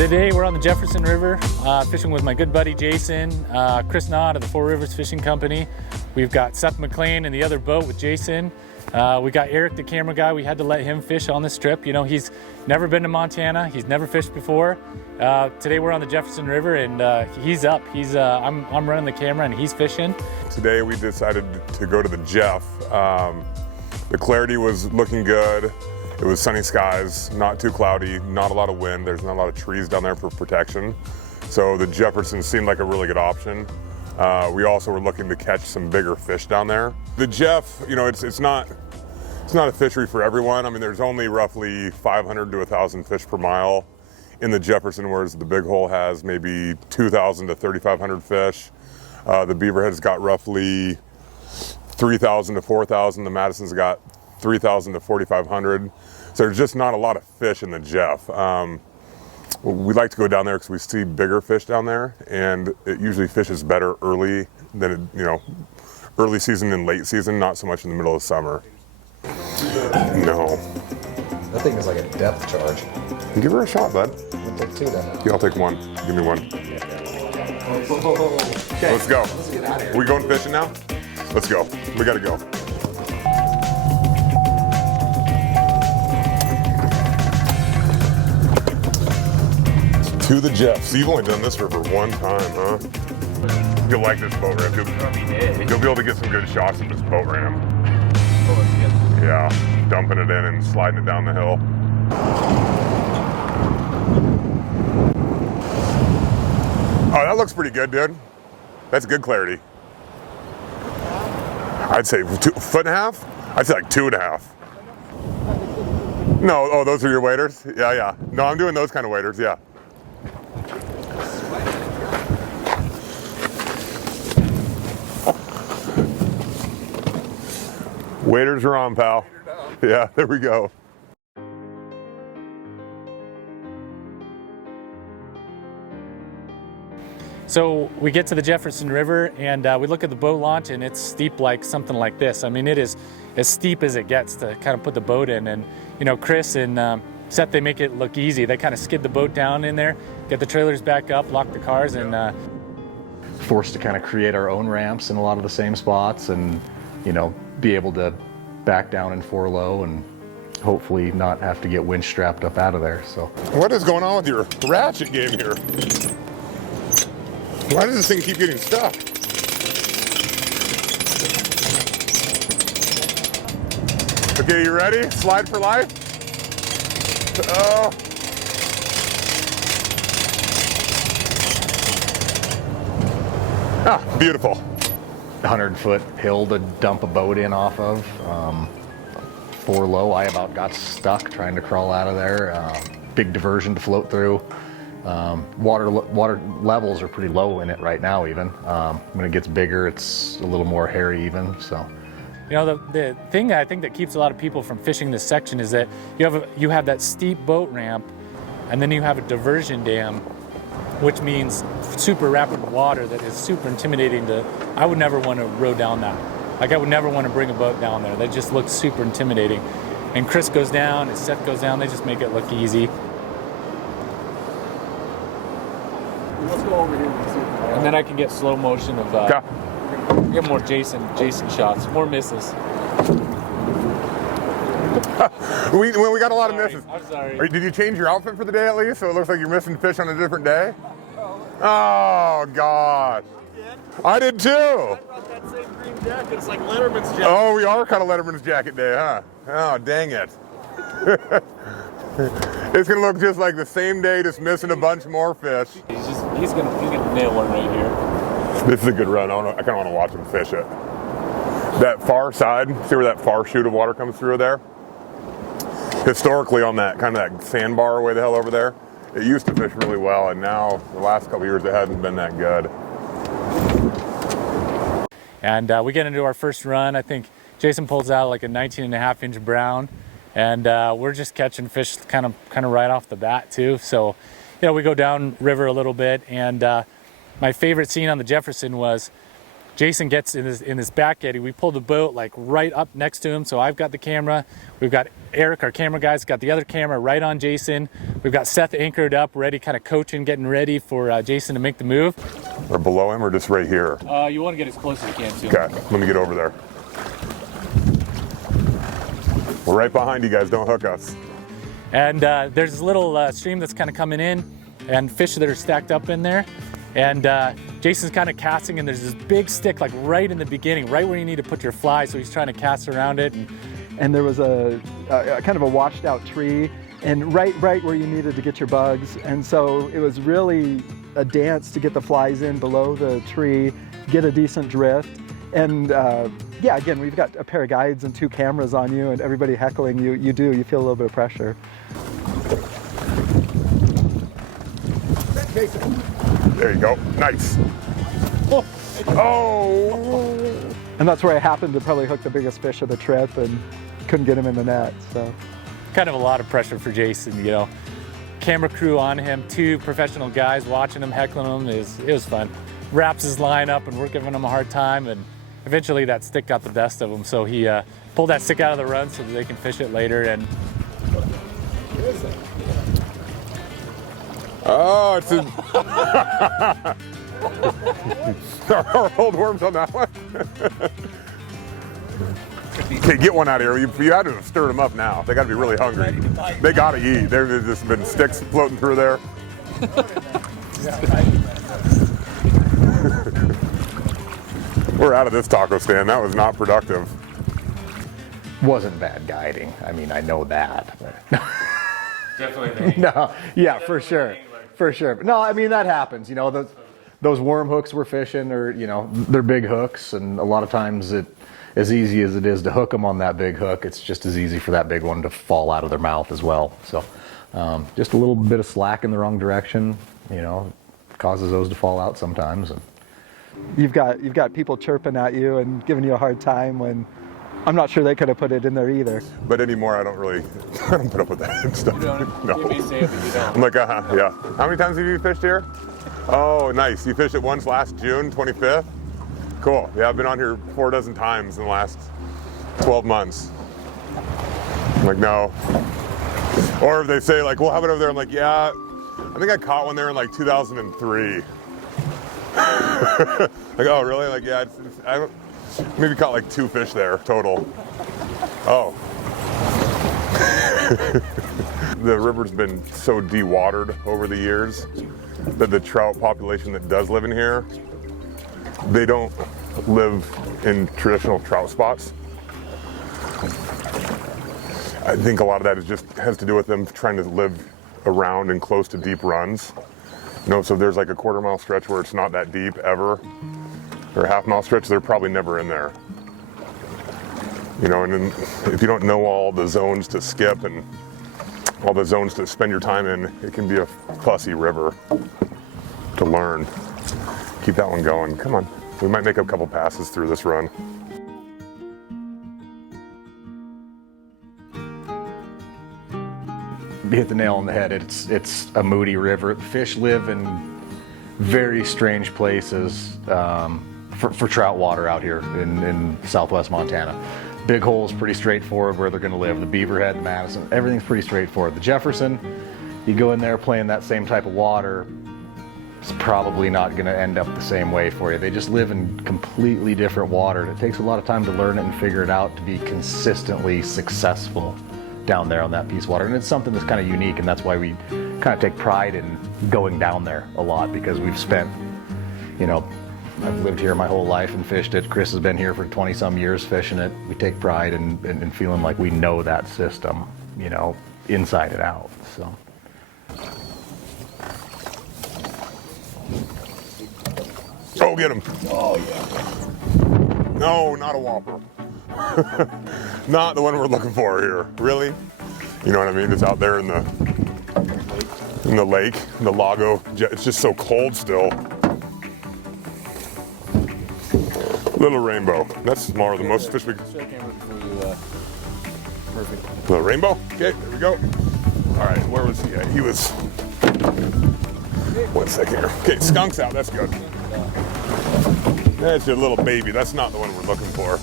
Today we're on the Jefferson River fishing with my good buddy Jason, Chris Knott of the Four Rivers Fishing Company. We've got Seth McLean in the other boat with Jason. We got Eric, the camera guy. We had to let him fish on this trip. You know, he's never been to Montana. He's never fished before. Today we're on the Jefferson River and he's up. I'm running the camera and he's fishing. Today we decided to go to the Jeff. The clarity was looking good. It was sunny skies, not too cloudy, not a lot of wind. There's not a lot of trees down there for protection. So the Jefferson seemed like a really good option. We also were looking to catch some bigger fish down there. The Jeff, you know, it's not a fishery for everyone. I mean, there's only roughly 500 to 1,000 fish per mile in the Jefferson, whereas the Big Hole has maybe 2,000 to 3,500 fish. The Beaverhead's got roughly 3,000 to 4,000. The Madison's got 3,000 to 4,500. So there's just not a lot of fish in the Jeff. We like to go down there because we see bigger fish down there, and it usually fishes better early than early season and late season, not so much in the middle of summer. No. That thing is like a depth charge. Give her a shot, bud. I'll take two then. Yeah, I'll take one. Give me one. Okay. Let's go. Let's get out of here. We going fishing now? Let's go. We gotta go. To the Jeff. So you've only done this river one time, huh? You'll like this boat ramp. You'll be able to get some good shots of this boat ramp. Yeah, dumping it in and sliding it down the hill. Oh, that looks pretty good, dude. That's good clarity. I'd say 1.5 feet? I'd say like 2.5. No, oh, those are your waders? Yeah, yeah. No, I'm doing those kind of waders, yeah. Waders are on, pal. Yeah, there we go. So we get to the Jefferson River and we look at the boat launch and it's steep like something like this. I mean, it is as steep as it gets to kind of put the boat in. And, you know, Chris and Seth, they make it look easy. They kind of skid the boat down in there, get the trailers back up, lock the cars, and forced to kind of create our own ramps in a lot of the same spots and, you know, be able to back down in 4-low and hopefully not have to get winch strapped up out of there. So what is going on with your ratchet game here? Why does this thing keep getting stuck? Okay, you ready? Slide for life? Oh. Ah, beautiful. 100-foot hill to dump a boat in off of. 4-low, I about got stuck trying to crawl out of there. Big diversion to float through. Water levels are pretty low in it right now even. When it gets bigger, it's a little more hairy even, so. you know, the thing that I think that keeps a lot of people from fishing this section is that you have that steep boat ramp and then you have a diversion dam, which means super rapid water that is super intimidating I would never want to row down that. Like I would never want to bring a boat down there. That just looks super intimidating. And Chris goes down and Seth goes down, they just make it look easy. Let's go over here and see. And then I can get slow motion of, get more Jason shots, more misses. we got a lot of misses. I'm sorry. Did you change your outfit for the day at least? So it looks like you're missing fish on a different day? Oh, gosh. I did too. I brought that same green jacket. It's like Letterman's jacket. Oh, we are kind of Letterman's jacket day, huh? Oh, dang it. It's gonna look just like the same day, just missing a bunch more fish. He's gonna nail one right here. This is a good run. I kind of want to watch him fish it. That far side, see where that far chute of water comes through there? Historically on that kind of that sandbar way the hell over there, it used to fish really well, and now the last couple of years it hasn't been that good. And we get into our first run. I think Jason pulls out like a 19.5-inch brown, and we're just catching fish kind of right off the bat too. So, you know, we go down river a little bit, and my favorite scene on the Jefferson was Jason gets in this back eddy. We pull the boat like right up next to him. So I've got the camera. We've got Eric, our camera guy's got the other camera right on Jason. We've got Seth anchored up, ready, kind of coaching, getting ready for Jason to make the move. Or below him, or just right here? You want to get as close as you can to him. Okay, let me get over there. We're right behind you guys, don't hook us. And there's this little stream that's kind of coming in and fish that are stacked up in there. And Jason's kind of casting, and there's this big stick like right in the beginning, right where you need to put your fly. So he's trying to cast around it. And there was a kind of a washed out tree, and right where you needed to get your bugs. And so it was really a dance to get the flies in below the tree, get a decent drift. And yeah, again, we've got a pair of guides and 2 cameras on you, and everybody heckling you. You feel a little bit of pressure. There you go, nice. Oh! And that's where I happened to probably hook the biggest fish of the trip and couldn't get him in the net, so. Kind of a lot of pressure for Jason, you know. Camera crew on him, 2 professional guys watching him, heckling him. It was fun. Wraps his line up and we're giving him a hard time, and eventually that stick got the best of him. So he pulled that stick out of the run so that they can fish it later. And oh, it's a... Our old worms on that one. Okay, get one out of here. You had to have stirred them up now. They got to be really hungry. They got to eat. There's just been sticks floating through there. We're out of this taco stand. That was not productive. Wasn't bad guiding. I mean, I know that. definitely No, yeah, for sure. For sure. But no, I mean, that happens. You know, those worm hooks we're fishing are, you know, they're big hooks, and a lot of times as easy as it is to hook them on that big hook, it's just as easy for that big one to fall out of their mouth as well. So just a little bit of slack in the wrong direction, you know, causes those to fall out sometimes. And You've got people chirping at you and giving you a hard time when I'm not sure they could have put it in there either. But anymore, I don't put up with that stuff. You don't? No. You may say it, but you don't. I'm like, yeah. How many times have you fished here? Oh, nice. You fished it once last June, 25th? Cool. Yeah, I've been on here 4 dozen times in the last 12 months. I'm like, no. Or if they say, like, we'll have it over there, I'm like, yeah, I think I caught one there in like 2003. Like, oh, really? Like, yeah, I maybe caught like 2 fish there total. Oh. The river's been so dewatered over the years that the trout population that does live in here, they don't live in traditional trout spots. I think a lot of that has to do with them trying to live around and close to deep runs. You know, so there's like a 1/4 mile stretch where it's not that deep ever, or a 1/2 mile stretch, they're probably never in there. You know, and then if you don't know all the zones to skip and all the zones to spend your time in, it can be a fussy river to learn. Keep that one going. Come on. We might make a couple passes through this run. you hit the nail on the head. It's a moody river. Fish live in very strange places for trout water out here in southwest Montana. Big Hole's pretty straightforward where they're going to live. The Beaverhead, the Madison, everything's pretty straightforward. The Jefferson, you go in there playing that same type of water, it's probably not going to end up the same way for you. They just live in completely different water. And it takes a lot of time to learn it and figure it out to be consistently successful down there on that piece of water. And it's something that's kind of unique, and that's why we kind of take pride in going down there a lot, because we've spent, you know, I've lived here my whole life and fished it. Chris has been here for 20 some years fishing it. We take pride in feeling like we know that system, you know, inside and out, so. Oh, get him. Oh, yeah. No, not a whopper. Not the one we're looking for here. Really? You know what I mean? It's out there in the lake, the lago. It's just so cold still. Little rainbow. That's smaller than most fish we can. Perfect. Little rainbow? Okay, there we go. All right, where was he at? He was. 1 second here. Okay, skunk's out. That's good. That's your little baby. That's not the one we're looking for.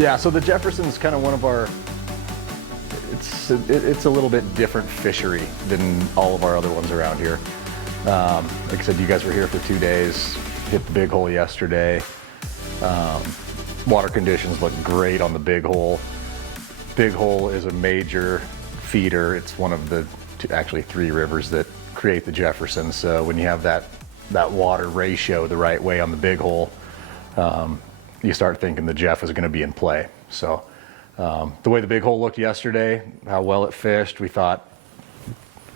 Yeah, so the Jefferson's kind of one of our, it's a little bit different fishery than all of our other ones around here. Like I said, you guys were here for 2 days, hit the big hole yesterday. Water conditions look great on the big hole. Big hole is a major feeder. It's one of the actually 3 rivers that create the Jefferson. So when you have that water ratio the right way on the big hole, you start thinking the Jeff is going to be in play. So the way the big hole looked yesterday, how well it fished, we thought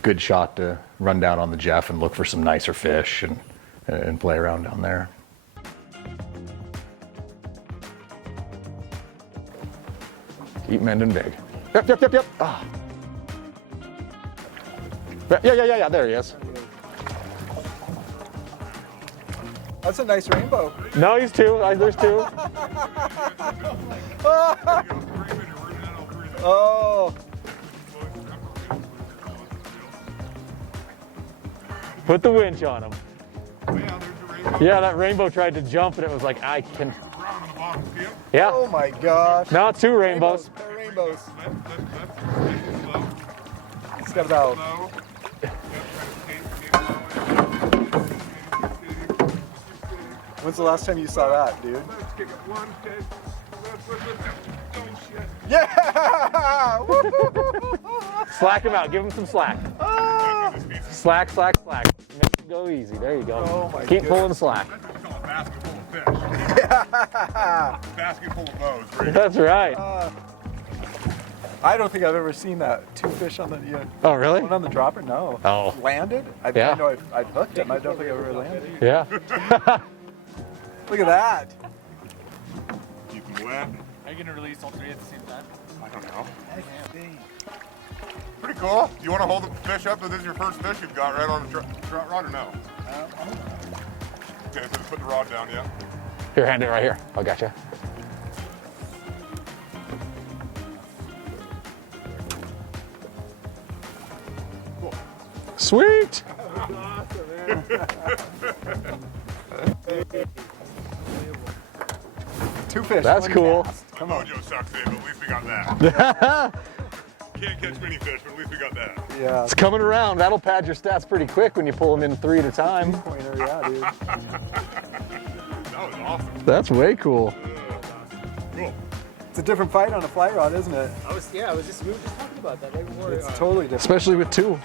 good shot to run down on the Jeff and look for some nicer fish and play around down there. Keep mending big. Yep. Ah. Yeah, there he is. That's a nice rainbow. No, he's 2. There's 2. Oh. Put the winch on him. Yeah, that rainbow tried to jump and it was like, I can. Yeah. Oh my gosh. Now 2 rainbows. Rainbows. It's got about. When's the last time you saw that, dude? Yeah! Slack him out. Give him some slack. Slack. Make it go easy. There you go. Oh my Keep goodness. pulling slack. Basket full of bows, right? That's right. I don't think I've ever seen that. 2 fish on the Oh, really? one on the dropper. No. Oh. Landed? I know I've hooked him. I don't think I've ever landed. Yeah. Look at that. Keep them wet. Are you going to release all 3 at the same time? I don't know. Pretty cool. Do you want to hold the fish up? This is your first fish you've got right on a trout rod or no? Okay, so just put the rod down, yeah? Here, hand it right here. I got you. Cool. Sweet. Two fish. That's one cool. cast. Come on. Mojo sucks, Dave, but at least we got that. Can't catch many fish, but at least we got that. Yeah. It's coming around. That'll pad your stats pretty quick when you pull them in 3 at a time. Pointer, yeah, dude. That was awesome. That's way cool. Cool. It's a different fight on a fly rod, isn't it? We were just talking about that right before. It's totally different. Especially with 2.